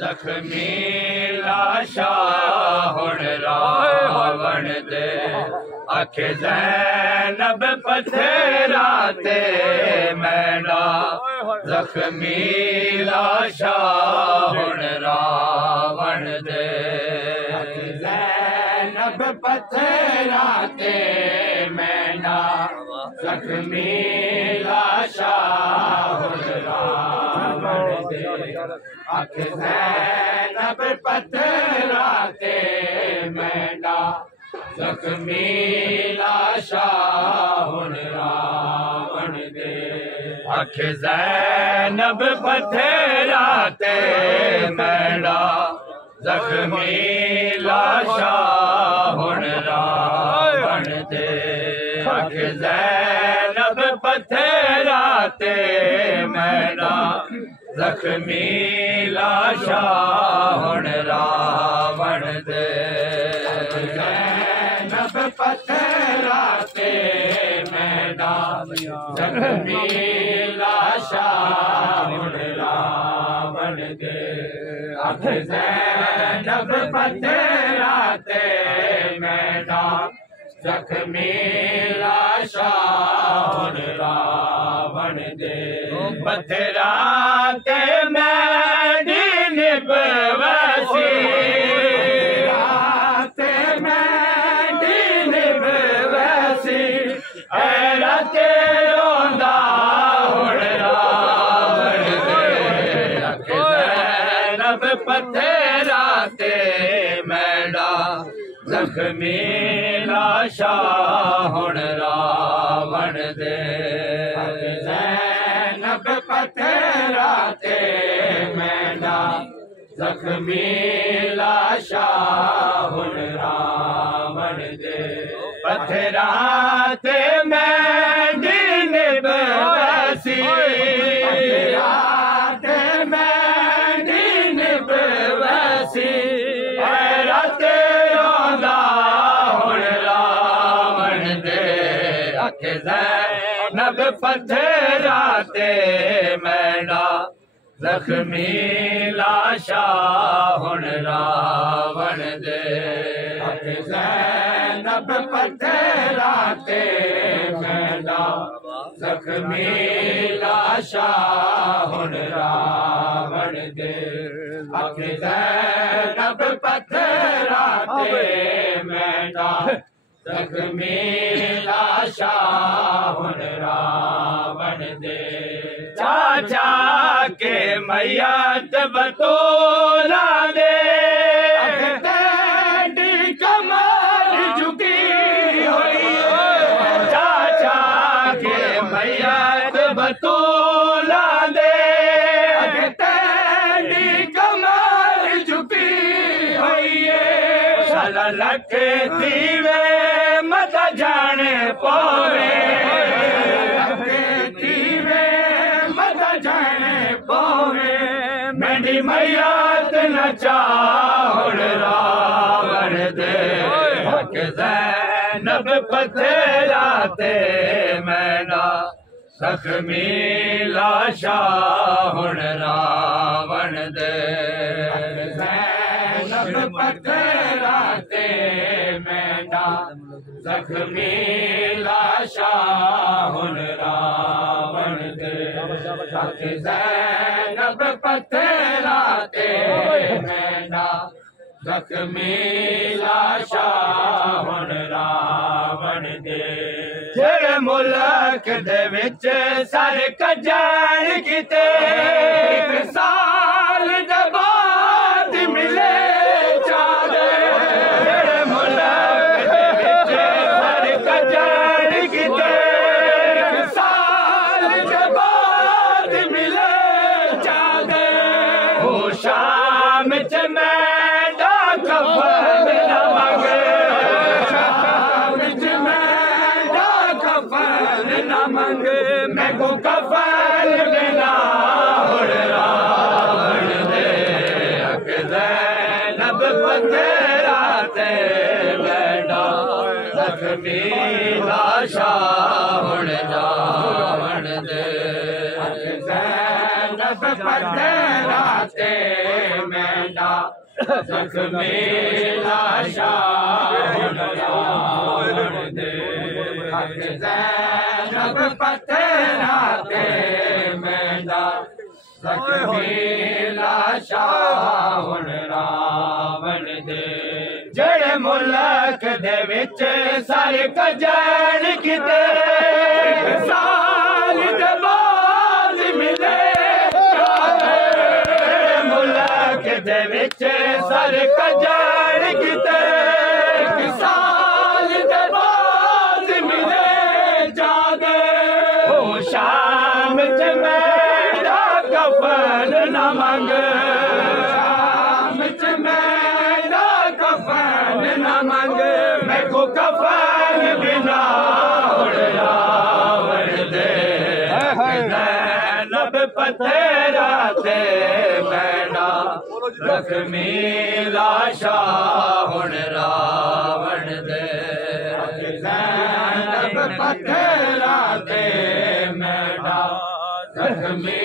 जख्मी लाशा हुण रावण दे अख ज़ैनब पथरा ते मैना जख्मी लाशा हुण रावण दे ज़ैनब पथरा ते मैना जख्मी लाशा हुण रावण दे अख ज़ैनब पथरा ते मैना जख्मी लाशा हुण रावण दे अख ज़ैनब पथरा ते मैना जख्मी लाशा हुण रावण दे अख ज़ैनब पथरा ते मैना जख्मी लाशा हुण रावण दे ज़ैनब पथरा ते मैना जख्मी लाशा हुण रावण दे अख ज़ैनब पथरा ते मैना जख्मी लाशा हुण रावण दे पथरा ते मैंडी निभवसी ते मैंडी निभवसी ऐरा ते रोंदा हुण रावण दे अख ज़ैनब पथरा ते मैना जख्मी लाशा हुण रावण दे ज़ैनब पथरा ते मैना जख्मी लाशा हुण रावण दे पथरा ते मैंडी निभवसी ते मैंडी निभवसी ऐरा ते रोंदा हुण रावण दे अख ज़ैनब पथरा ते मैना जख्मी लाशा हुण रावण दे अख ज़ैनब पथरा ते मैना जख्मी लाशा हुण रावण दे अख ज़ैनब पथरा ते मैना जख्मी लाशा हुण रावण दे चाचा के मैयत बतौला दे तेरी कमर झुकी हुई चाचा के मैयत बतौला दे तेरी कमर झुकी हुई साला लख दीवे मत जाने पावे मेरी मैयत नचा हुण रावण दे अख ज़ैनब पथरा ते मैना जख्मी लाशा हुण रावण दे ज़ैनब पथरा ते मैना जख्मी लाशा हुण रावण दे अख ज़ैनब पथरा ते मैना जख्मी लाशा हुण रावण दे जेड़े मुल्क दे विच सर कजण किते इक साल दे बाद मिले चादे जेड़े मुल्क दे विच सर कजण किते इक साल दे बाद मिले चादे ओ शाम च मैंडा कफन न मंगे शाम च मैंडा कफन न मंगे मैं को कफन बिना हुण रावण दे अख ज़ैनब पथरा ते मैंडा जख्मी लाशा हुण रावण दे अख ज़ैनब जैनब पत्थराते मेंढा जख्मी लाशा दे जैनब पत्थराते मेंढा जख्मी लाशा रावण दे जेड़े मुल्क दे विच सारे कजण किते साल दे बाद मिले मुल्क दे विच सारे कजण किते साल दे बाद मिले जादे ओ शाम च मेरा कफन न मंग शाम च मेरा कफन न मंग मैं को कफन बिना रावण दे जैनब पत्थराते मेंढा जख्मी लाशा हुण रावण दे जैनब पत्थराते मेंढा जख्मी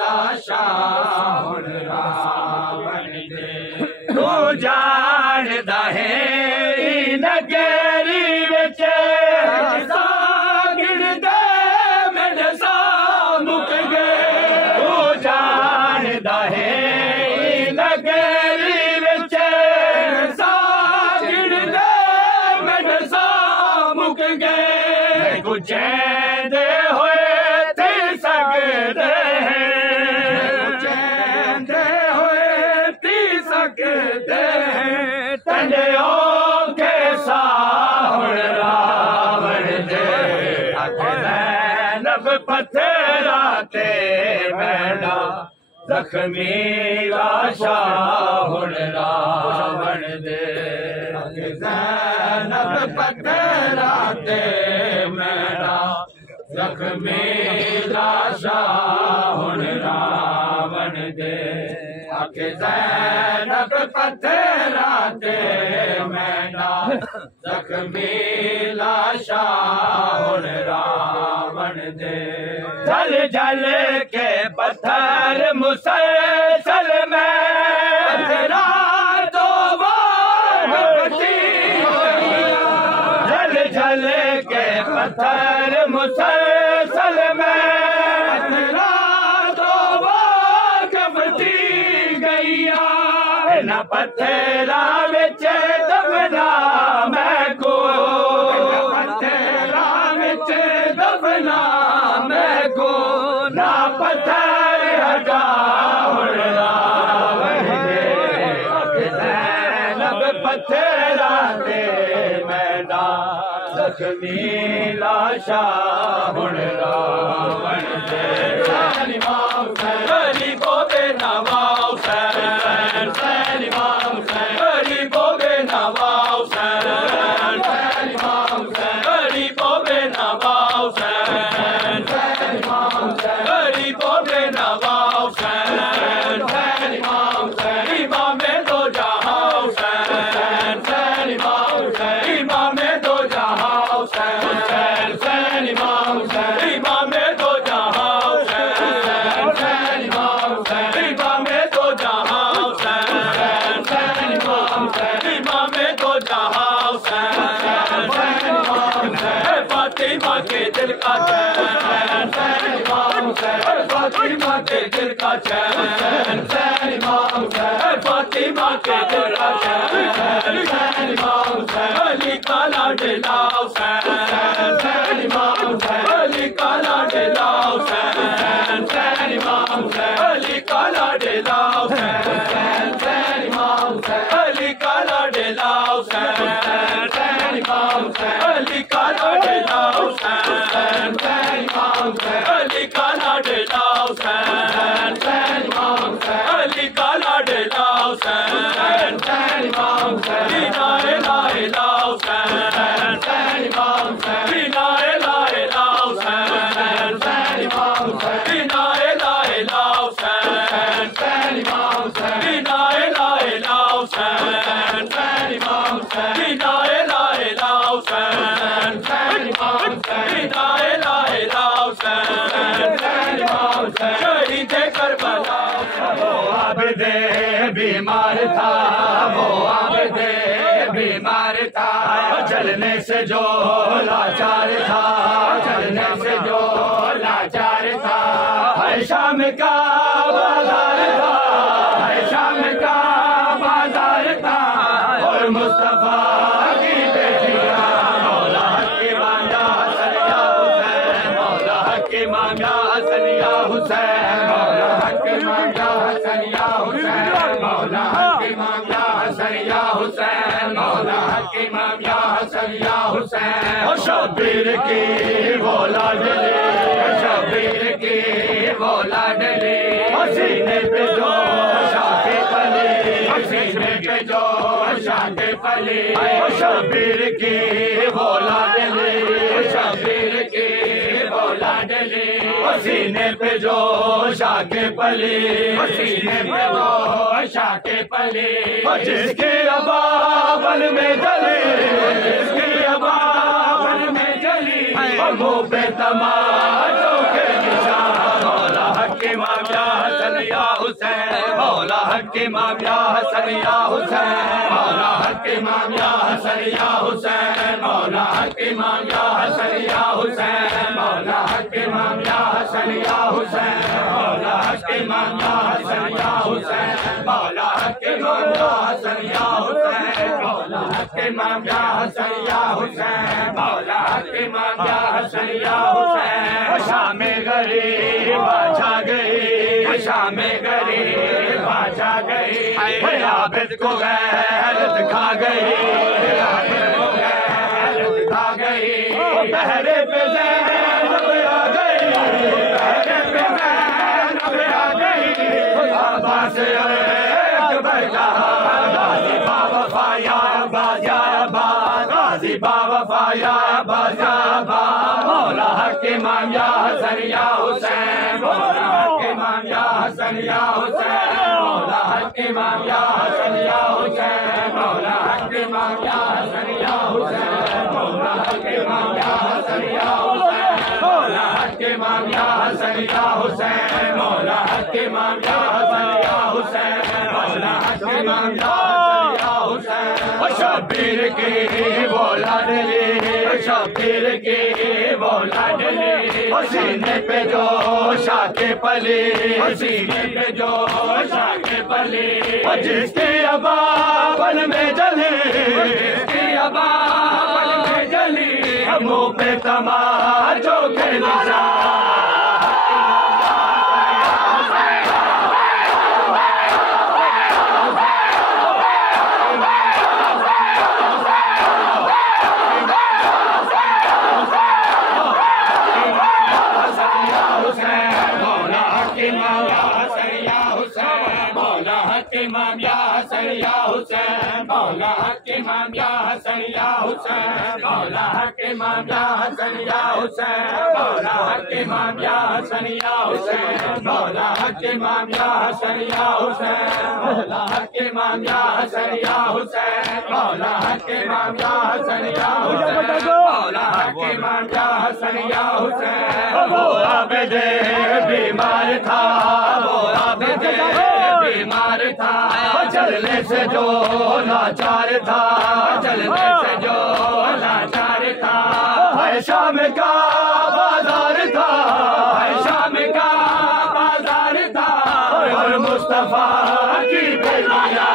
लाशा हुण रावण दे तू जानदा है नगरी विच सागिरदे मेरे सा मुक गए तू जानदा है नगरी विच सागिरदे मेरे सा मुक गए गुजैंदे होए थे सकदे हैं गुजैंदे होए थे सकदे हैं तंडियों के साहुण रावण दे जैनब पत्थराते मेंढा जख्मी लाशा हुण रावण दे जैनब पत्थराते मेंढा जख्मी लाशा हुण रावण दे जैनब पत्थराते मेंढा जख्मी लाशा हुण रावण दे जल जल के पत्थर मुसलसल में पत्थरा दो जल जल के पत्थर मुसलसल में पत्थरा दो न पत्थरा विच दफना मैं को पत्थरा विच दफना मैं को ना पत्थर हटाउण रावण दे जैनब पत्थराते मेंढा जख्मी लाशा हुण रावण दे गरीबों के नवाब गरीबों के नवाब गरीबों के नवाब गरीबों के नवाब इमाम दो जहां इमाम दो जहां इमाम दो जहां फातिमा के दिल का चैन फातिमा के दिल का चैन फातिमा के दिल का चैन अली का लाडला अली का लाडला अली का लाडला अली का लाडला अली का लाडला अली का लाडला अली का लाडला बिना लाए लाओ बिना लाए लाओ बिना लाए लाओ बिना लाए लाओ शहीद कर आबिदे बीमार था, वो आबिदे बीमार था, चलने से जो लाचार था, चलने से जो लाचार था। है शाम का बाजार था, है शाम का बाजार था, और मुस्तफा की बेटियां मौला हक की मांगा हसन या हुसैन, मौला हक की मांगा हसन या हुसैन, मौला हक की मांगा हसन या हुसैन, मौला हक की मांगा हसन या हुसैन, मौला हक की मांगा हसन या हुसैन। शब्बीर की वो लाडली, शब्बीर की वो लाडली, सीने पे जो शाके पली, सीने पे जो शाके पली, शब्बीर की वो लाडली, शब्बीर की वो लाडली, सीने पे जो शाके पली, सीने पे जो शाके पली, जिसकी अबाबल में जली, जिसकी अबाबल में जली, मुँह पे तमाचों के निशान, मौला हक की मांगा हसन या हुसैन, मौला हक की मांगा हसन या हुसैन, मौला हक की मांगा हसन या हुसैन, मौला हक की मांगा हसन या हुसैन, मौला हक की मांगा हसन या हुसैन, मौला हक की मांगा हसन या हुसैन, मौला हक की मांगा हसन या हुसैन, मौला हक की मांगा हसन या हुसैन, मौला हक की मांगा हसन या हुसैन। शाम गरीब छा गई, शाम गरीब छा गई, आबिद को गैरत खा गई, आबिद को गैरत खा गई, पहरे पे ज़ैनब आ गई, पहरे पे ज़ैनब आ गई, अब्बास अकबर कहा गाज़ी बावफ़ा या अब्बास या अब्बास, गाज़ी बावफ़ा या अब्बास या अब्बास, मौला हक की मांगा हसन या हुसैन, मौला हक की मांगा हसन या हुसैन, मौला हक की मांगा हसन या हुसैन, मौला हक की मांगा हसन या हुसैन, मौला हक की मांगा हसन या हुसैन, मौला हक की मांगा हसन या हुसैन, मौला हक की मांगा हसन या हुसैन, मौला हक की मांगा हसन या हुसैन। शब्बीर की वो लाडली, शब्बीर की वो लाडली, सीने पे जो शाके पली, सीने पे जो शाके पली, जिसकी अबाबल में जली, जिसकी अबाबल में जली, मुँह पे तमाचों के निशान। इमाम या हसन या हुसैन, मौला हक इमाम या हसन या हुसैन, मौला हक इमाम या हसन या हुसैन, मौला हक इमाम या हसन या हुसैन, मौला हक इमाम या हसन या हुसैन, मौला हक इमाम या हसन या हुसैन, मौला हक इमाम या हसन या हुसैन, मौला हक इमाम या हसन या हुसैन। वो आबिदे बीमार था, वो आबिदे बीमार था, चलने से जो लाचार था, चलने से जो लाचार था, है शाम का बाजार था, है शाम का बाजार था, और मुस्तफा की बेटियां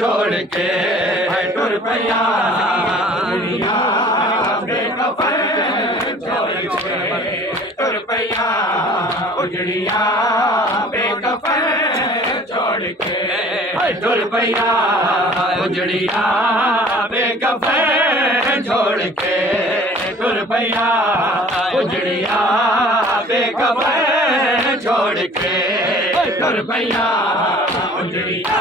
छोड़ के टुर पैया, बेकफन छोड़ के टुर पैया, उजड़िया बेकफन छोड़ के टुर पैया, उजड़िया बेकफन छोड़ के टुर पैया, उजड़िया बेकफन छोड़ के टुर पैया, उजड़िया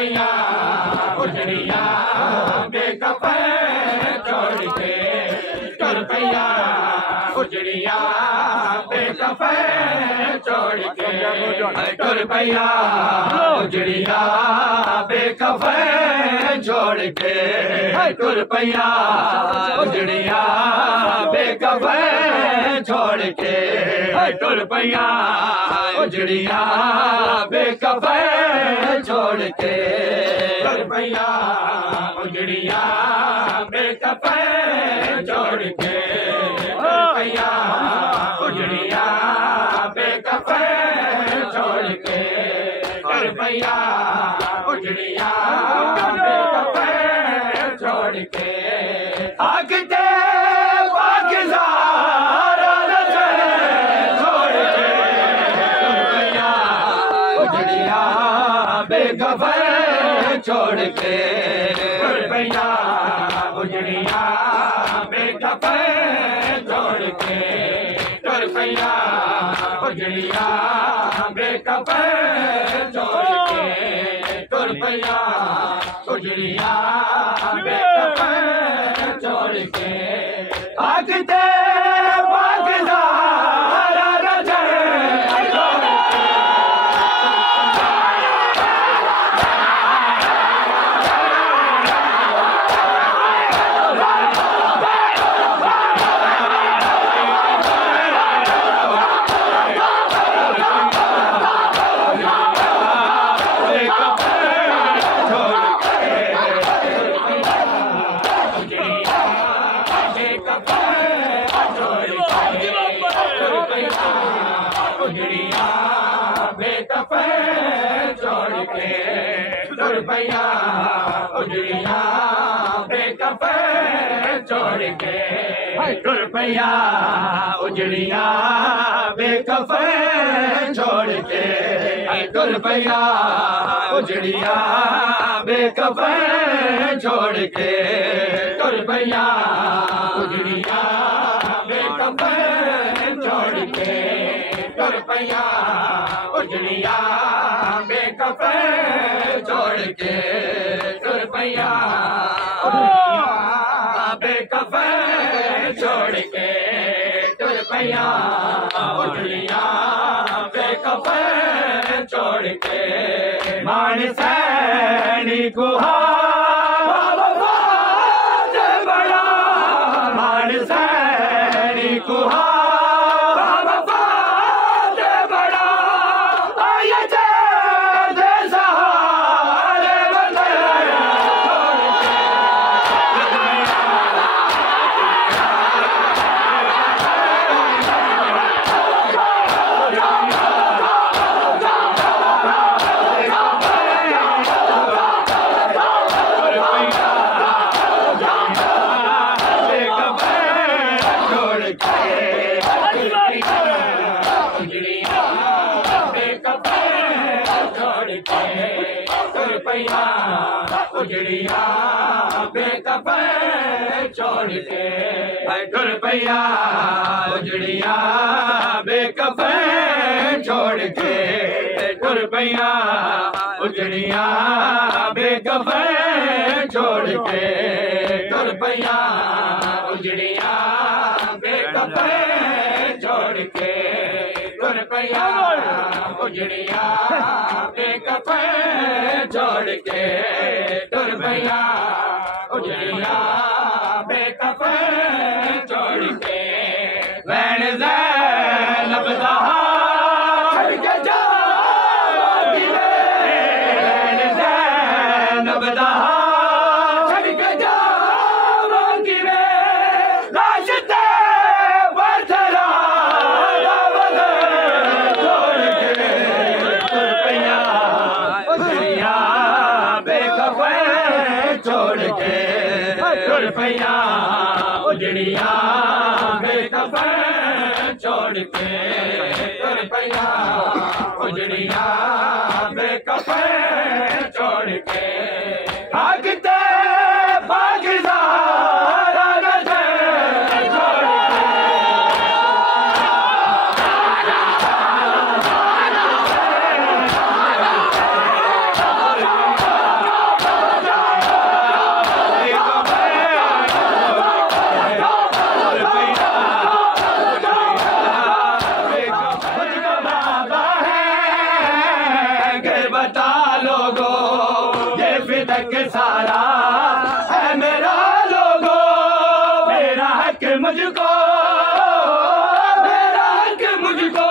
पैया उजड़िया बेकफन छोड़ के तुर पैया उजड़िया बेकफन छोड़ के तुर पैया उजड़िया बेकफन छोड़ के तुर पैया उजड़िया बेकफन छोड़ के तुर पैया उजड़िया बेकफन छोड़ के तुर पैया उजड़िया बेकफन छोड़ के तुर पैया उजड़िया बेकफन छोड़ के तुर पैया उजड़िया बेकफन छोड़ के आगते बेकफन छोड़ के तुर पैया उजड़िया बेकफन छोड़ के तुर पैया उजड़िया बेकफन छोड़ के तुर पैया उजड़िया बेकफन छोड़ के आगते उजड़िया बेकफन छोड़ के तुर पैया उजड़िया बेकफन छोड़ के तुर पैया उजड़िया बेकफन छोड़ के तुर पैया उजड़िया बेकफन छोड़ के तुर पैया उजड़िया बेकफन छोड़ के तुर पैया उजड़िया बेकफन छोड़ के तुर पैया बेकफन छोड़ के तुर पैया उजड़िया बेकफन छोड़ के मान सैनी गुहा बड़ा मान सैनी गुहा तुर पैया उजड़िया बेकफन छोड़ के तुर पैया उजड़िया बेकफन छोड़ के तुर पैया उजड़िया बेकफन छोड़ के तुर पैया उजड़िया बेकफन छोड़ के तुर पैया उजड़िया बेकफन छोड़ के तुर पैया उजड़िया बेकफन छोड़ के वैन ज़ैनब छड़ के जाओगी वैन ज़ैनब छड़ के जाओगी राशते बरथरा छोड़ के तुर पैया उजड़िया बेकफन छोड़ के तुर पैया उजड़िया बेकफन छोड़ के तुर पैया उजड़िया बेकफन छोड़ के भागते मुझको, मेरा हक मुझको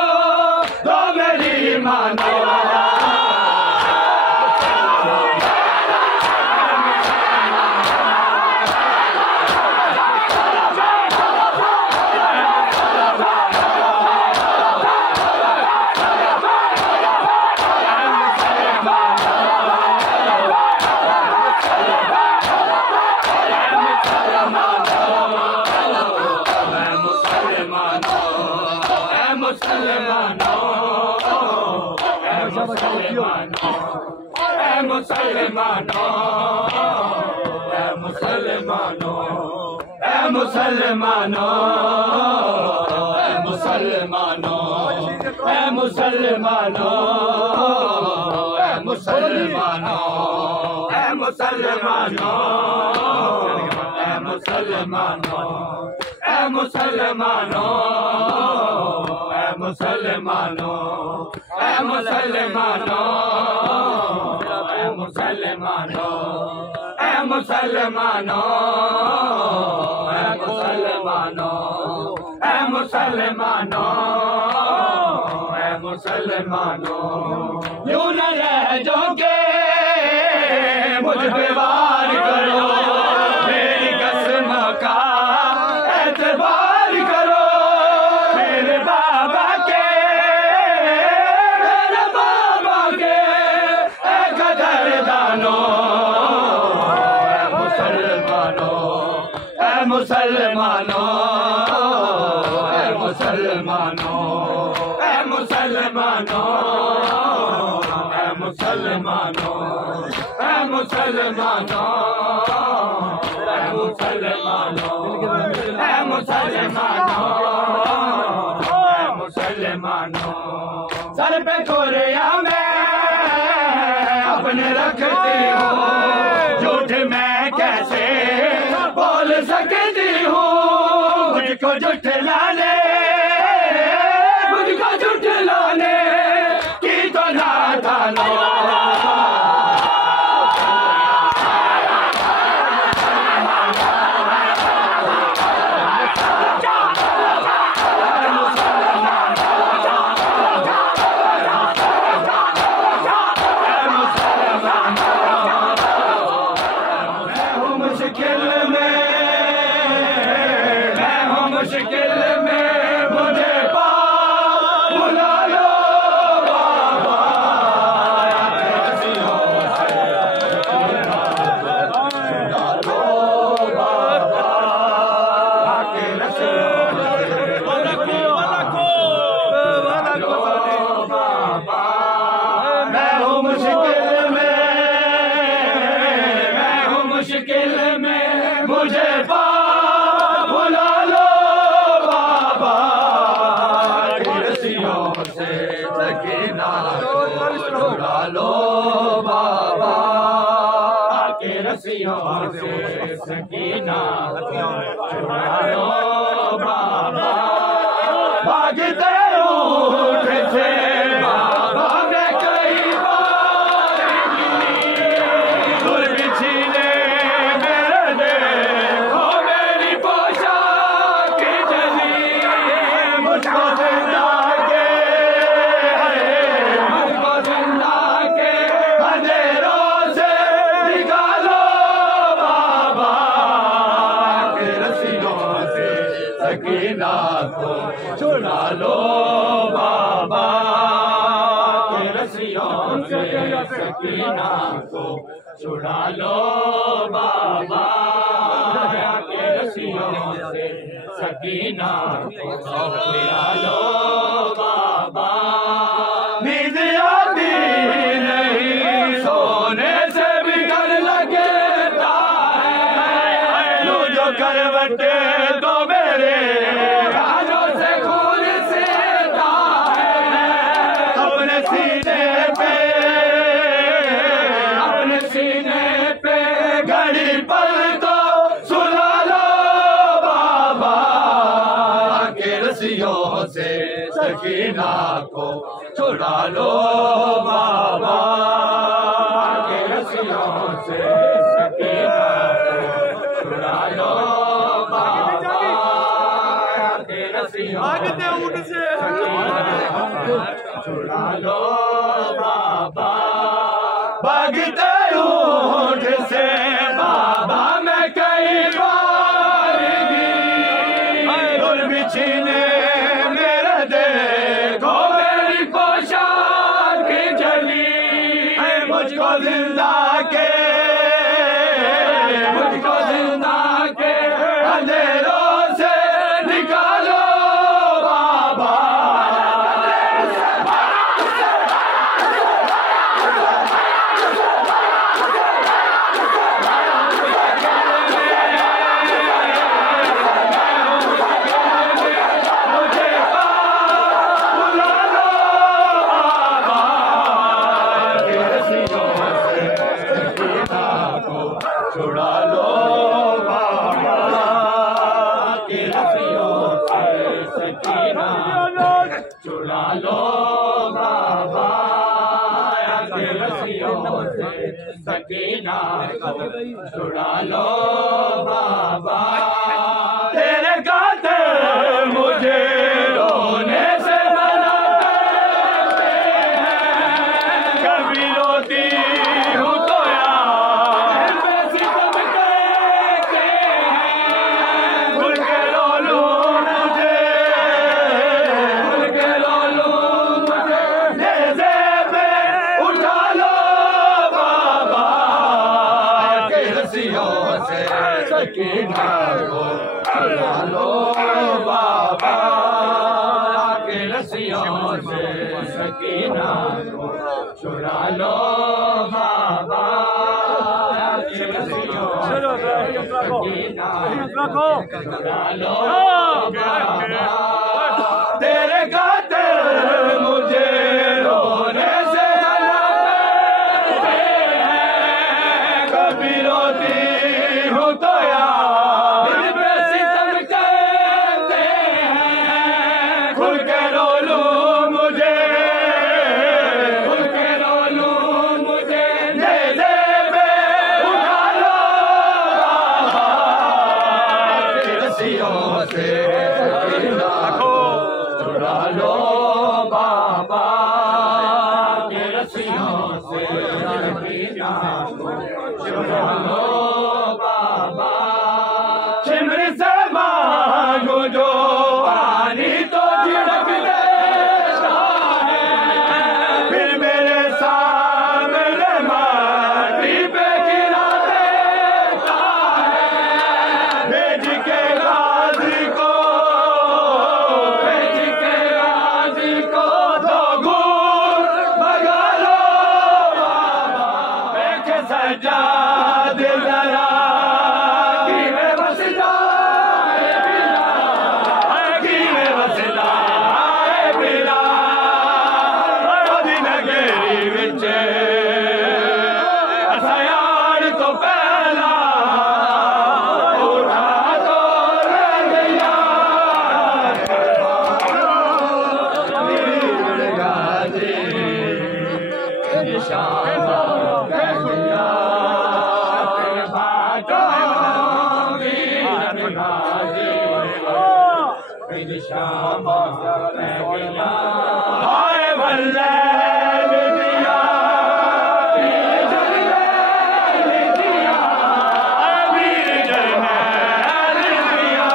तो मेरी मानो। मुसलमानों, मुसलमानों, मुसलमानों, मुसलमानों, मुसलमानों, मुसलमानों, मुसलमानों, मुसलमानों, मुसलमानों, मुसलमानों, मुसलमानों, मुसलमानों, मुसलमानों, यूं न लहजोगे मुझ पे वार करो, मेरी कसम का एतबार करो, मेरे बाबा के कदरदानों, मुसलमानों, मुसलमानों, मुसलमानों, मुसलमानों, मुसलमानों, मुसलमानों, मुसलमानों, सर पे कोरिया में अपने रखती हूँ, झूठ मैं कैसे बोल सकती हूँ, मुझको झुठलाने की तो ना था लो। मुश्किल में मुझे बुला लो बाबा, मैं हूँ मुश्किल में मुझे बुला लो बाबा, रस्सियों से सकीना छुड़ा लो बाबा, के रस्सियों से सकीना छुड़ा लो बाबा, भागते ऊँट से बाबा मैं कई बार दुर्बिछी ने मेरे देखो मेरी पोशाक जली, मुझको जिंदा के अंधेरों से निकालो बाबा, के रस्सियों से सकीना को छुड़ा लो बाबा, के रस्सियों से सकीना को छुड़ा लो बाबा, के रस्सियों से सकीना को छुड़ा लो बाबा, नींद आती नहीं सोने से भी डर लगता है, तू जो करवटे तो मेरे कानों से खून सीता है, अपने सीने पे घड़ी पल तो सुला लो बाबा, के रस्सियों से सकीना को छुड़ा लो बाबा, के रस्सियों से सकीना को छुड़ा लो बाबा, भागते ऊँट से छुड़ा लो बाबा, भागते ऊँट से बाबा मैं कई बार गिरी, छीने मेरा देखो मेरी पोशाक जली, मुझको जिंदा के अंधेरों से निकालो बाबा। छुड़ा लो बाबा के रस्सियों से सकीना, छुड़ा लो बाबा के रस्सियों से सकीना, छुड़ा लो बाबा। तेरे कातिल मुझे रोने से बनाते हैं, कभी रोती हूँ तो सकीना को छुड़ा लो बाबा के रस्सियों से, सकीना को छुड़ा लो बाबा के रस्सियों से, सकीना को छुड़ा लो बाबा। तेरे कातिल मुझे रोने से बनाते हैं, कभी रोती हूँ तो यार पे सितम करते हैं, खुल के रो लूं मुझे, खुल के रो लूं मुझे, नेज़े पे उठा लो बाबा के रस्सियों से, सकीना को छुड़ा लो बाबा के रस्सियों से, सकीना को छुड़ा लो बाबा। छिमरी से मांगू जो पानी तो झिड़क देता है, फिर मेरे सामने माटी पे गिरा देता है। भेज के गाजी को, भेज के गाजी को तो घूर भगा लो बाबा। देख सजा दे जरा कि मैं बस जाए बिना, कि मैं बस जाए बिना, दिन गेरी विच असयार तो पहला उठा तो ले गया, गाजी निशान हाय बल्ले दिया, वीर जरनैल दिया,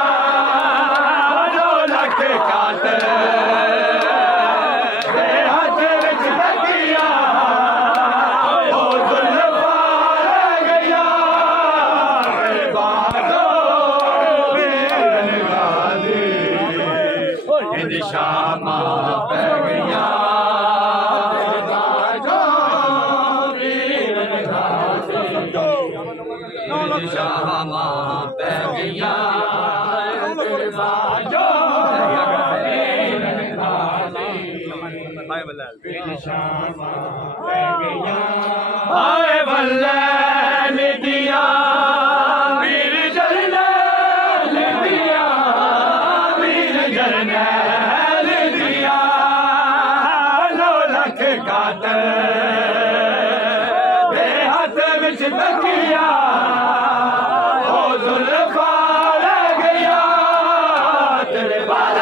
जो लख कातिल दे हाथ विच लगिया, ओ जुल्फा रह गया, बादो वीर गाजी इंद शामा पै गया, बाजो वीर गाजी इंद शामा पै गया, बाजो वीर गाजी इंद शामा पै गया। हाय बल्ले दिया, वीर जरनैल दिया, वीर जरनैल दिया, लो लख कातिल दे हाथ विच तकिया, ओ जुल्फा रह गया, तेरे बाल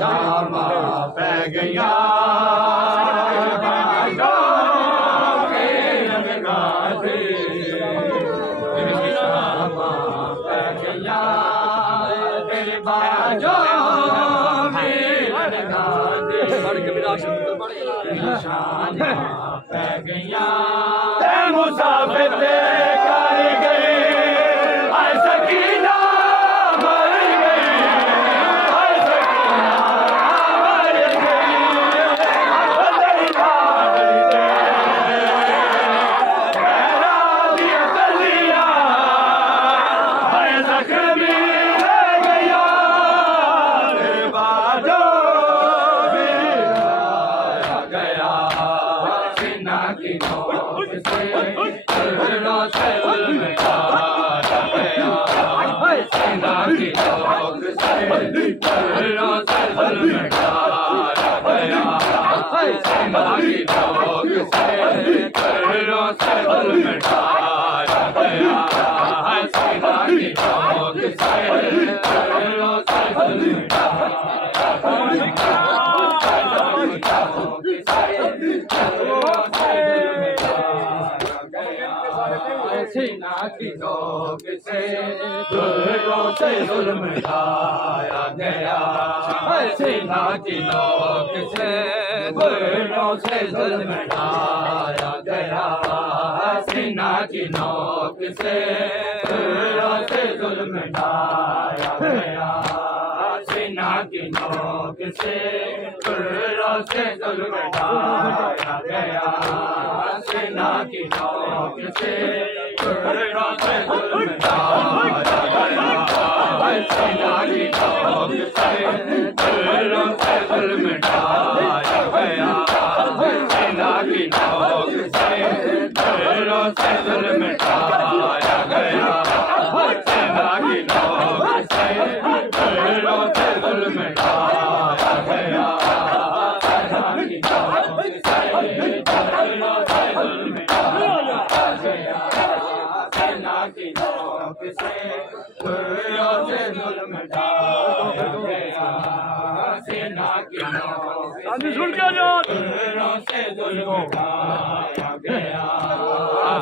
शामा पै गया मुसाफिर कर गए सकीना मर गई सीना की नोक से गुर्रों से जुल्म ढाया गया सीना की नोक से गुर्रों से जुल्म ढाया गया सीना की नोक से गुर्रों से जुल्म ढाया गया सीना की नोक से गुर्रों से जुल्म ढाया गया सीना की नोक से गुर्रों से जुल्म ढाया गया सीना की नोक से गुर्रों से जुल्म ढाया गया सीना की नोक से गुर्रों से जुल्म ढाया गया सीना की नोक से गुर्रों से जुल्म ढाया गया सीना की नोक से गुर्रों से जुल्म ढाया गया सीना की नोक से गुर्रों से जुल्म ढाया गया सीना की नोक से गुर्रों से जुल्म ढाया गया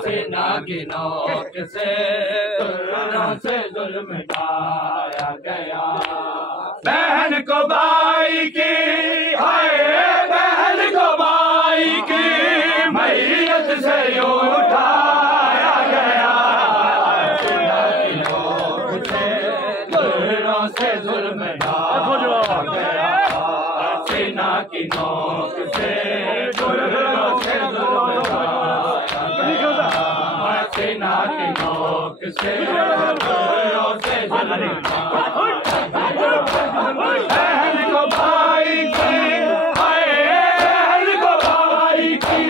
सीना की नोक से गुर्रों से जुल्म ढाया गया बहन को भाई की हाय बहन को भाई की मैयत से उठाया गया सीना की नोक से गुर्रों से जुल्म ढाया गया सीना की नोक से गुर्रों से जुल्म ढाया गया सीना की नोक से गुर्रों से जुल्म बहन को भाई की हाय बहन को भाई की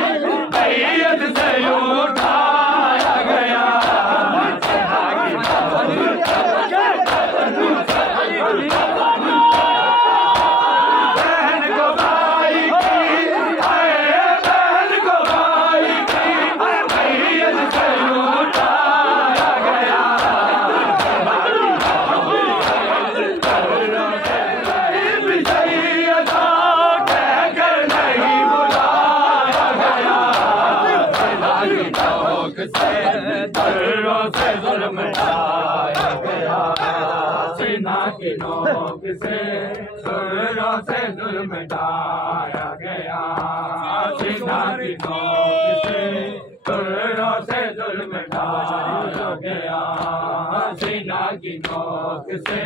मैयत से उठाया गया बहन को भाई की हाय बहन को भाई की मैयत से उठाया गया गुर्रों से जुल्म ढाया गया सीना की नोक से गुर्रों से जुल्म ढाया गया सीना की नोक से गुर्रों से जुल्म ढाया गया सीना की नोक से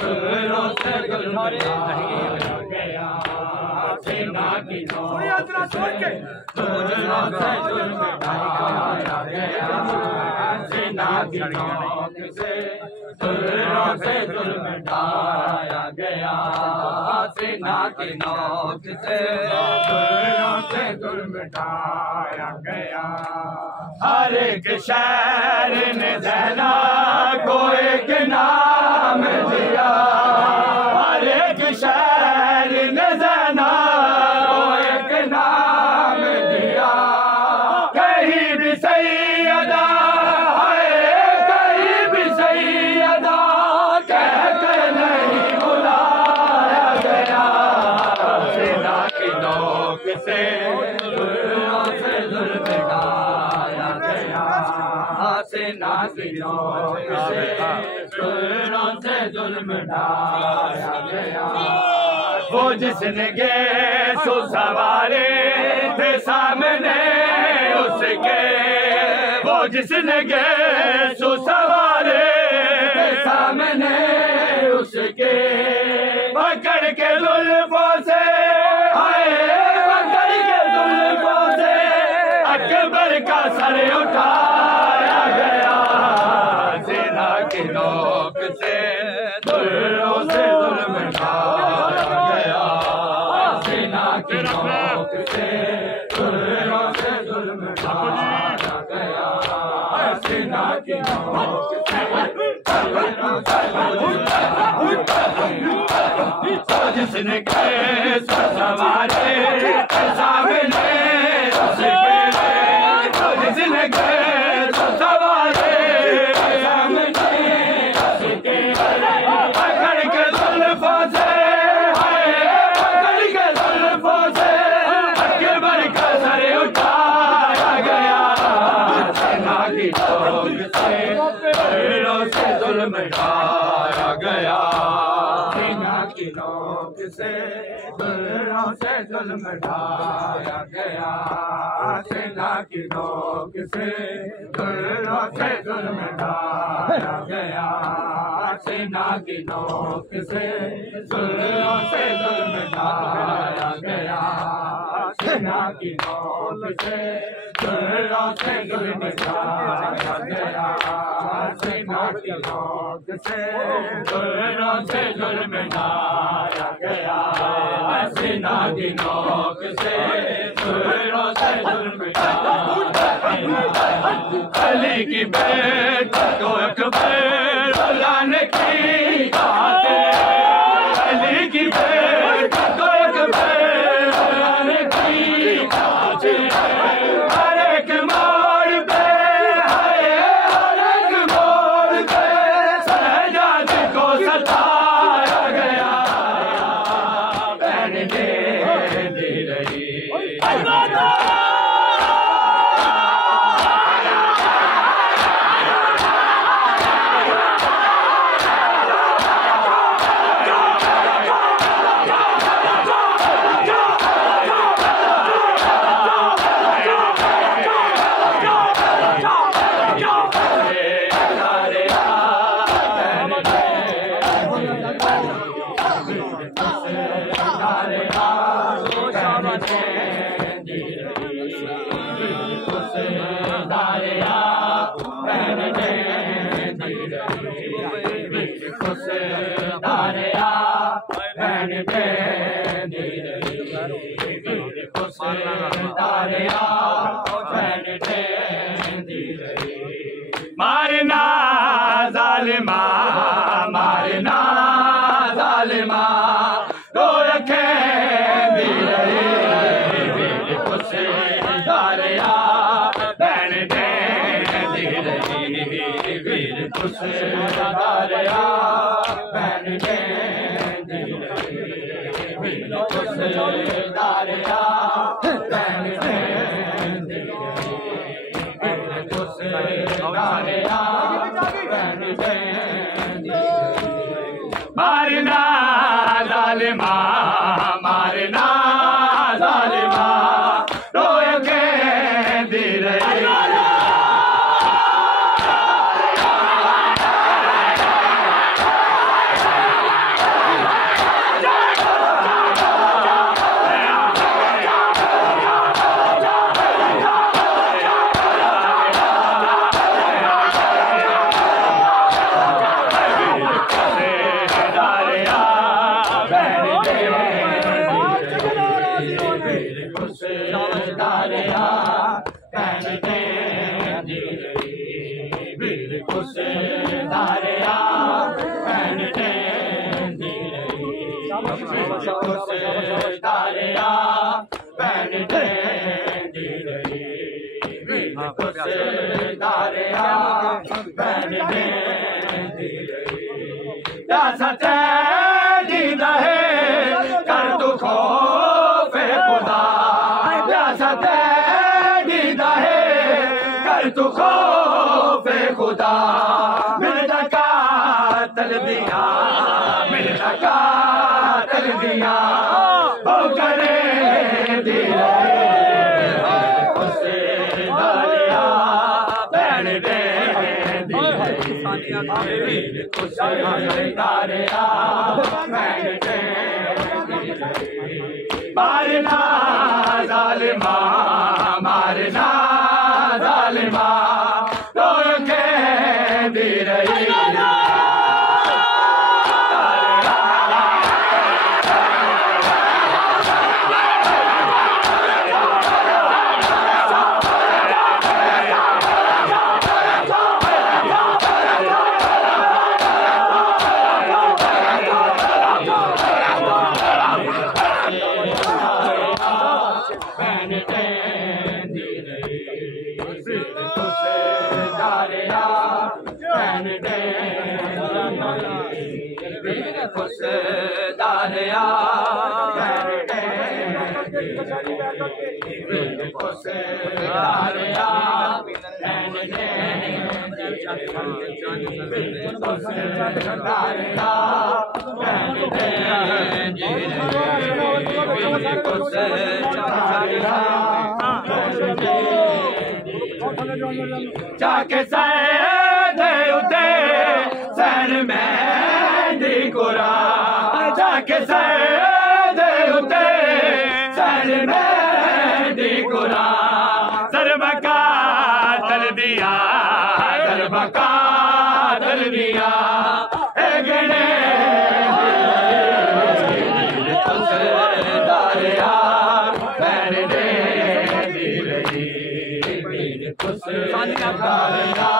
गुर्रों से जुल्म ढाया गया सीना की नोक से गुर्रों से जुल्म ढाया गया सीना की नोक से गुर्रों से जुल्म ढाया गया सीना की नोक से गुर्रों से जुल्म ढाया गया हर एक शहर ने ज़ैना को एक नाम दिया हर एक शहर ने ज़ैना को एक नाम दिया कहीं भी सैयदा है कहीं भी सैयदा कहकर नहीं बुलाया गया गया सीना की नोक से जुल्मों से जुल्म ढाया गया। वो जिसने गेसो सवारे थे सामने उसके, वो जिसने गेसो सवारे थे सामने उसके, पकड़ के जुल्फों से पकड़ के जुल्फों से अकबर का सर उठाया गया सीना की नोक से जुल्फों से जुल्म ढाया गया सीना की नोक से जुल्फों से जुल्म ढाया गया सीना की नोक से जिसने के सवारे सामने जिसने के सवारे पकड़ के जुल्फों से पकड़ के जुल्फों से अकबर का सर उठाया गया सेना की नोक से जुल्म ढाया गया सीना की नोक से जुल्मों से जुल्म ढाया गया सीना की नोक से जुल्मों से जुल्म ढाया गया सीना की नोक से जुल्मों से जुल्म ढाया गया सीना की नोक से जुल्मों से जुल्म ढाया गया सीना की नोक से जुल्मों से जुल्म ढाया गया सीना की नोक से जुल्मों से जुल्म अली की बेटी को अकबर बुलाने की बात अली की बेटी को अकबर बुलाने की बात हर एक मोड़ पे हर एक मोड़ पे शहजाद को सताया गया बहन दे रही मारना जालिमा मारना जालिमा तो रखे दी रही कुछ दारिया बहन दी रही वीर कुछ दारिया बहन दी रही वीर कुछ दारिया बहन दी मारना जालिमा मारना जालिमा रोए के दी रही कर तू खौफे खुदा प्यासा दीदा है कर तू खुदा मिलता कातल दिया मिलता कातल दिया वो करे दिया उससे डालिया बैन दे मारना जालिमा मारना जालिमा तो के दे रही जाके सैद उते सैन में दी कुरा जाके सैद उते सैन में दी कुरा सरबका तल दिया सरबका तल दिया गणे दारिया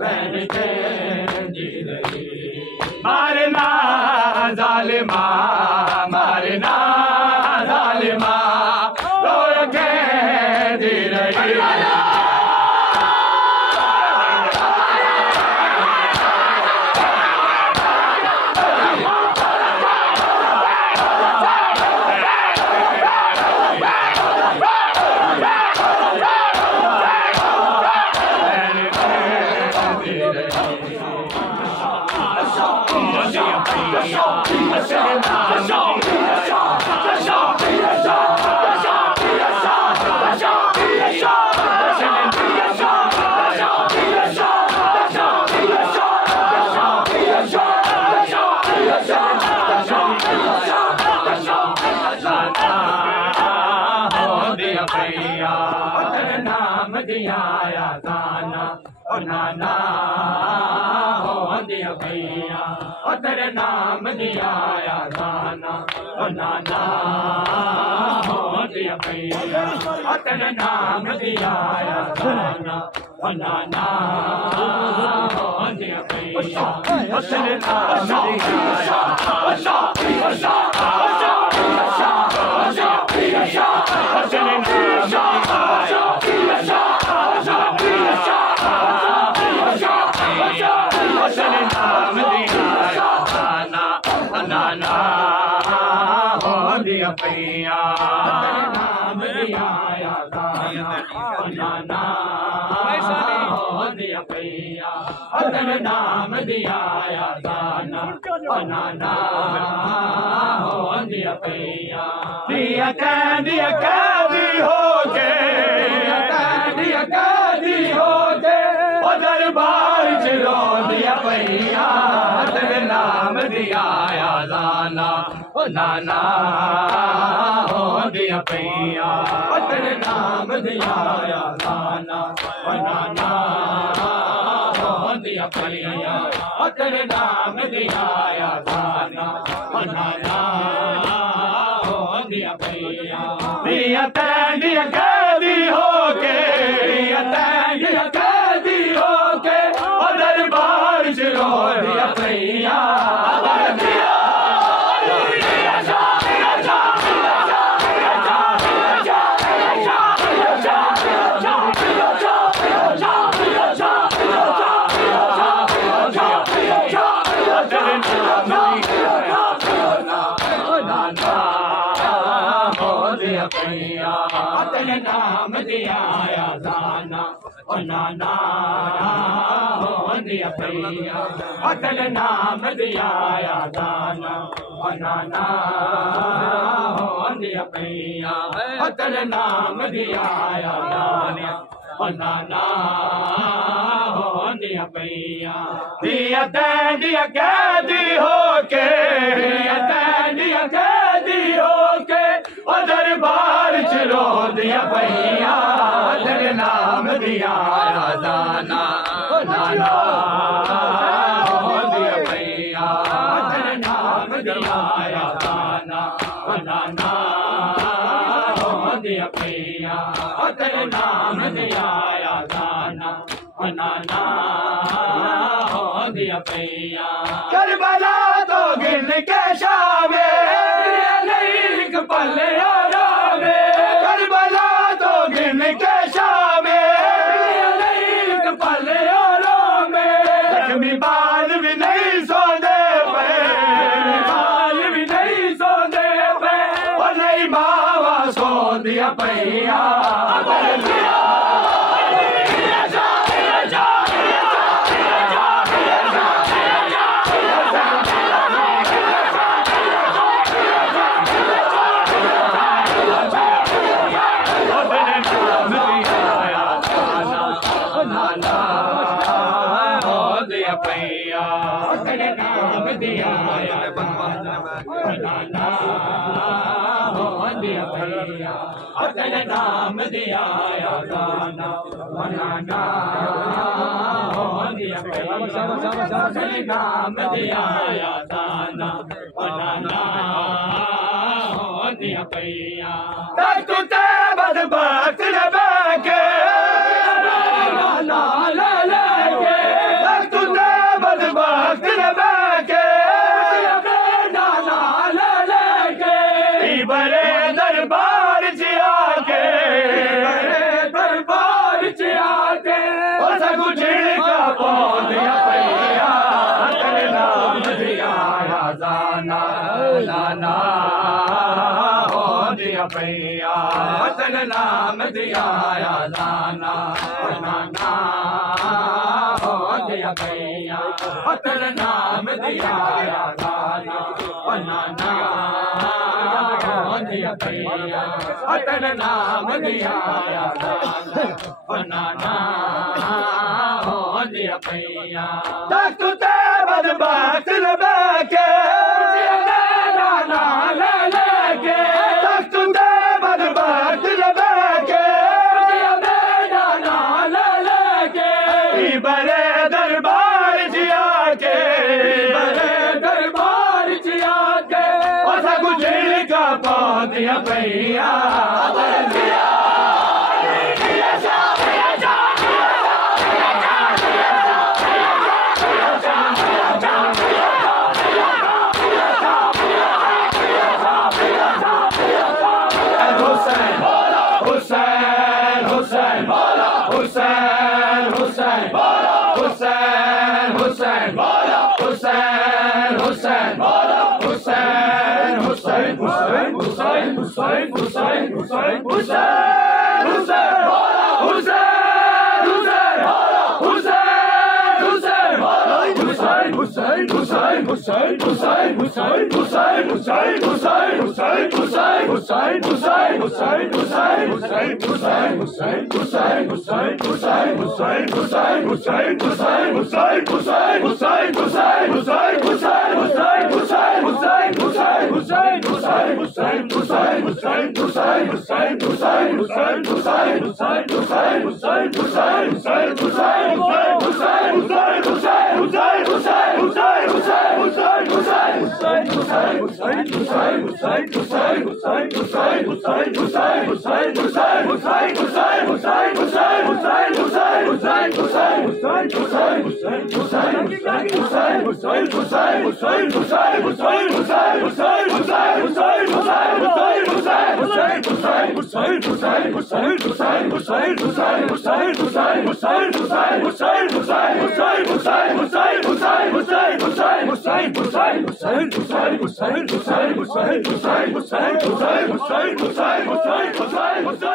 बैन दे मारना जालिमा मारना जालिमा रो के दे रही नाम दिया दाना और नाना हो दिया भैया और तेरे नाम दिया दाना और नाना हो दिया भैया और तेरे नाम दिया दाना और नाना हो दिया भैया और तेरे नाम नाना हो दिया भैया नाम दिया नाना हो दिया भैया नाम दिया नाना हो दिया भैया दिया कैदी हो के ओ दरबार च रो दिया भैया तेरे नाम दिया नाना ओ नाना हो दिया भैया तेरे नाम दिया नाना ओ नाना हो दिया भैया तेरे नाम दिया नाना ओ नाना हो दिया भैया दिया कैदी हो के दिया कैदी हो के ओ दरबार च रो दिया भैया तेरे नाम दिया दाना और नाना होंदिया पैया अतल नाम दिया दाना बनाना होंदिया पैया अतल नाम दिया दाना बनाना होंदिया पैया दिया कैदी होके दिया कैदी होके और दरबार चलो दिया पैया अतल नाम दिया दाना बनाना होंदिया पैया अतल नाम दिया दाना बनाना होंदिया पैया अतल नाम दिया दाना बनाना होंदिया पैया करबला तो गिन के शामे नहीं पल्ले आरामे करबला तो गिन के शामे नहीं पल्ले आरामे जख्मी बाल भी नहीं सोने पे बाल भी नहीं सोने पे और नहीं बाबा सो दिया पैया पैया अतल नाम दिया बनाना होंदिया पैया अतल नाम दिया दाना बनाना होंदिया पैया अतल नाम दिया दाना बनाना होंदिया पैया तख्त ते बदबख्त लबके बड़े दरबार से आके और सब झिड़का पौधिया पैया अतल नाम दिया दाना लाना होंदिया पैया अतल नाम दिया दाना बनाना होंदिया पैया अतल नाम दिया दाना बनाना होंदिया पैया अतल नाम दिया बनाना होंदिया पैया तख्त ते बदबख्त लबके तख्त ते बदबख्त लबके बड़े दरबार से आके और सब झिड़का पौधिया पैया Hussein